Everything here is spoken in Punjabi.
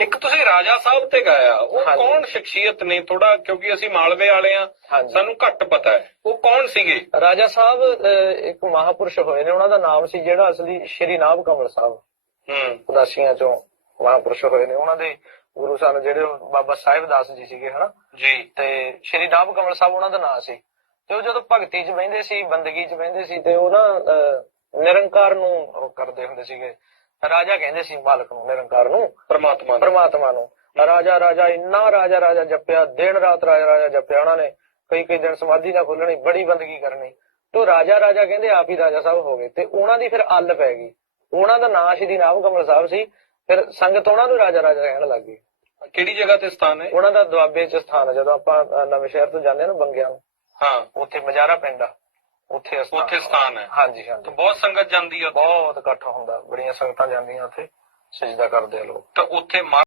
ਇੱਕ ਤੁਸੀਂ ਰਾਜਾ ਸਾਹਿਬ ਤੇ ਗਾਇਆ ਉਹ ਹਾਂਜੀ। ਕੌਣ ਸ਼ਖਸੀਅਤ ਨੇ ਥੋੜਾ ਕਿਉਂਕਿ ਅਸੀਂ ਮਾਲਵੇ ਵਾਲੇ ਆ ਹਾਂਜੀ। ਸਾਨੂੰ ਘੱਟ ਪਤਾ ਹੈ। ਉਹ ਕੌਣ ਸੀਗੇ? ਰਾਜਾ ਸਾਹਿਬ ਅਹ, ਇੱਕ ਮਹਾਪੁਰਸ਼ ਹੋਏ ਨੇ ਉਹਨਾਂ ਦਾ ਨਾਮ ਸੀ ਜਿਹੜਾ ਅਸਲੀ ਸ਼੍ਰੀ ਨਾਭ ਕਮਲ ਸਾਹਿਬ। ਹੂੰ। ਉਦਾਸੀਆਂ ਚੋਂ ਮਹਾਪੁਰਸ਼ ਹੋਏ ਨੇ ਉਹਨਾਂ ਦੇ ਗੁਰੂ ਸਨ ਜਿਹੜੇ ਉਹ ਬਾਬਾ ਸਾਹਿਬ ਦਾਸ ਜੀ ਸੀਗੇ ਹਨਾ? ਜੀ। ਤੇ ਸ਼੍ਰੀ ਨਾਭ ਕਮਲ ਸਾਹਿਬ ਉਹਨਾਂ ਦਾ ਨਾਮ ਸੀ। ਤੇ ਉਹ ਜਦੋਂ ਭਗਤੀ 'ਚ ਬਹਿੰਦੇ ਸੀ ਬੰਦਗੀ 'ਚ ਬਹਿੰਦੇ ਸੀ ਤੇ ਉਹ ਨਾ ਅਹ, ਨਿਰੰਕਾਰ ਨੂੰ ਉਹ ਕਰਦੇ ਹੁੰਦੇ ਸੀਗੇ। ਰਾਜਾ ਕਹਿੰਦੇ ਸੀ ਮਾਲਕ ਨੂੰ ਨਿਰੰਕਾਰ ਨੂੰ ਪਰਮਾਤਮਾ ਦਾ। ਪਰਮਾਤਮਾ ਨੂੰ। ਰਾਜਾ ਰਾਜਾ ਇੰਨਾ ਰਾਜਾ ਰਾਜਾ ਜਪਿਆ ਦਿਨ ਰਾਤ ਰਾਜਾ ਰਾਜਾ ਜਪਿਆ ਉਹਨਾਂ ਨੇ। ਕਈ ਕਈ ਦਿਨ ਸਮਾਧੀ ਨਾ ਖੋਲਣੀ ਬੜੀ ਬੰਦਗੀ ਕਰਨੀ। ਤੋਂ ਰਾਜਾ ਰਾਜਾ ਕਹਿੰਦੇ ਆਪ ਹੀ ਰਾਜਾ ਸਾਹਿਬ ਹੋ ਗਏ। ਤੇ ਉਹਨਾਂ ਦੀ ਫਿਰ ਅੱਲ ਪੈ ਗਈ। ਉਹਨਾਂ ਦਾ ਨਾਂ ਸ਼੍ਰੀ ਨਾਭ ਕਮਲ ਸਾਹਿਬ ਸੀ। ਫਿਰ ਸੰਗਤ ਉਹਨਾਂ ਨੂੰ ਰਾਜਾ ਰਾਜਾ ਕਹਿਣ ਲੱਗ ਗਈ। ਕਿਹੜੀ ਜਗ੍ਹਾ ਤੇ ਸਥਾਨ ਹੈ? ਉਹਨਾਂ ਦਾ ਦੁਆਬੇ ਚ ਸਥਾਨ ਹੈ। ਜਦੋਂ ਆਪਾਂ ਨਵੇਂ ਸ਼ਹਿਰ ਤੋਂ ਜਾਂਦੇ ਹਾਂ ਨਾ ਬੰਗਿਆਂ ਨੂੰ। ਹਾਂ। ਉੱਥੇ ਮਜਾਰਾ ਪਿੰਡ ਆ। ਉੱਥੇ ਸਥਾਨ ਉੱਥੇ ਸਥਾਨ ਹੈ। ਹਾਂਜੀ ਤਾਂ ਹਾਂਜੀ ਬਹੁਤ ਸੰਗਤ ਜਾਂਦੀ ਹੈ ਉੱਥੇ। ਬਹੁਤ ਇਕੱਠ ਹੁੰਦਾ ਬੜੀਆਂ ਸੰਗਤਾਂ ਜਾਂਦੀਆਂ ਉੱਥੇ ਸਜਦਾ ਕਰਦੇ ਆ ਲੋਕ। ਤਾਂ ਉੱਥੇ ਮਾ-